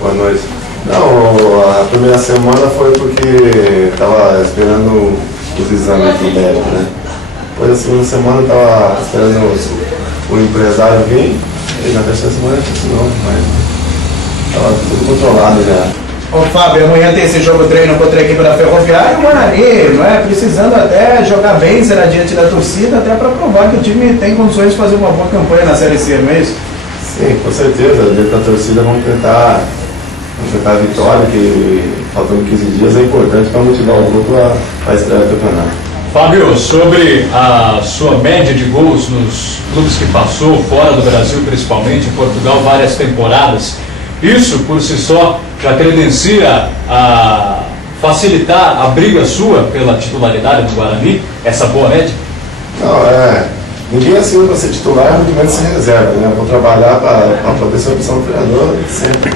Boa noite. Não, a primeira semana foi porque estava esperando os exames do médico, né? Depois da segunda semana eu estava esperando o empresário vir, e na terceira semana ele disse não, mas estava tudo controlado já. Ô Fábio, amanhã tem esse jogo treino contra a equipe da Ferroviária e o Guarani, não é? Precisando até jogar bem, será diante da torcida, até para provar que o time tem condições de fazer uma boa campanha na Série C, não é isso? Sim, com certeza, dentro da torcida vamos tentar a vitória, que faltando 15 dias é importante para motivar o grupo a estrear o campeonato. Fábio, sobre a sua média de gols nos clubes que passou, fora do Brasil principalmente, em Portugal, várias temporadas, isso por si só já credencia a facilitar a briga sua pela titularidade do Guarani, essa boa média? Não, ninguém assina para ser titular, muito menos ser reserva, né? Eu vou trabalhar para poder ser opção do treinador sempre.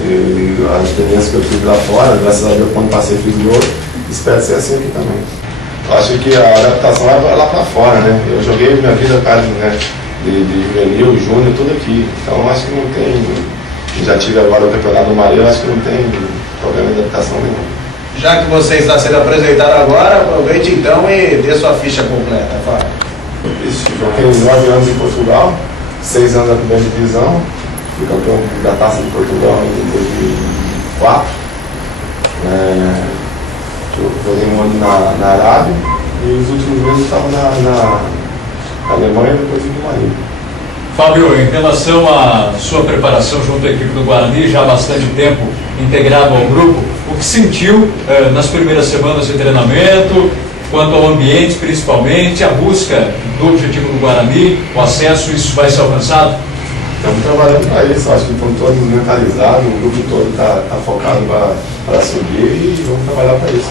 E a experiência que eu tive lá fora, graças a Deus, quando passei fiz gol, espero ser assim aqui também. Eu acho que a adaptação é lá para fora, né? Eu joguei minha vida, cara, né, de juvenil, júnior, tudo aqui. Então acho que não tem. Já tive agora o campeonato do Maria, acho que não tem problema de adaptação nenhum. Já que você está sendo apresentado agora, aproveite então e dê sua ficha completa, Fábio. Isso, joguei 9 anos em Portugal, 6 anos na primeira divisão, fui campeão da Taça de Portugal em 2004. Joguei um ano na Arábia e os últimos meses eu estava na Alemanha e depois no Maria. Fábio, em relação à sua preparação junto à equipe do Guarani, já há bastante tempo integrado ao grupo, o que sentiu nas primeiras semanas de treinamento, quanto ao ambiente principalmente, a busca do objetivo do Guarani, o acesso, isso vai ser alcançado? Estamos trabalhando para isso, acho que estão todos mentalizados, o grupo todo está focado para subir e vamos trabalhar para isso.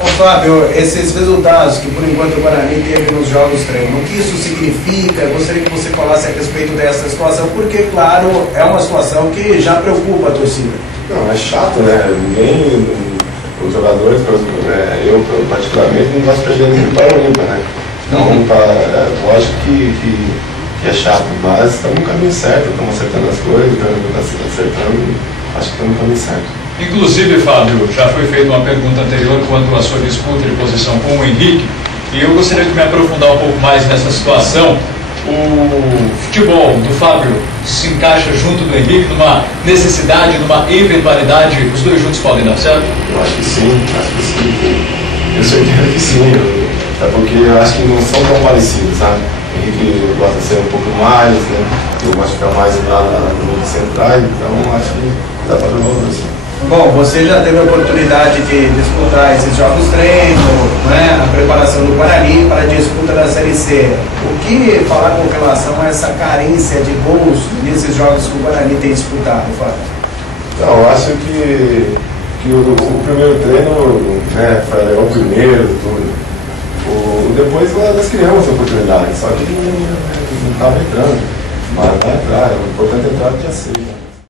Ô Fábio, esses resultados que por enquanto o Guarani teve nos jogos treino, o que isso significa? Eu gostaria que você falasse a respeito dessa situação, porque claro, é uma situação que já preocupa a torcida. Não, é chato, né? Ninguém, os jogadores, eu particularmente, não gosto de perder ninguém para o ímpar, né? Então, lógico que é chato, mas estamos no caminho certo, estamos acertando as coisas, acertando, acho que estamos no caminho certo. Inclusive, Fábio, já foi feita uma pergunta anterior quanto à sua disputa de posição com o Henrique, e eu gostaria de me aprofundar um pouco mais nessa situação. O futebol do Fábio se encaixa junto do Henrique numa necessidade, numa eventualidade, os dois juntos podem dar certo? Eu acho que sim, eu certeza que sim, até porque eu acho que não são tão parecidos, sabe? O Henrique gosta de ser um pouco mais, né? Eu gosto de ficar mais lá no meio central, então acho que dá para jogar os dois. Bom, você já teve a oportunidade de disputar esses jogos treino, né, a preparação do Guarani para a disputa da Série C. O que falar com relação a essa carência de gols nesses jogos que o Guarani tem disputado, Fábio? Então, eu acho que o primeiro treino, né, foi legal o primeiro, tudo. Depois nós criamos a oportunidade, só que não estava entrando. Mas vai entrar, é importante entrar no dia 6.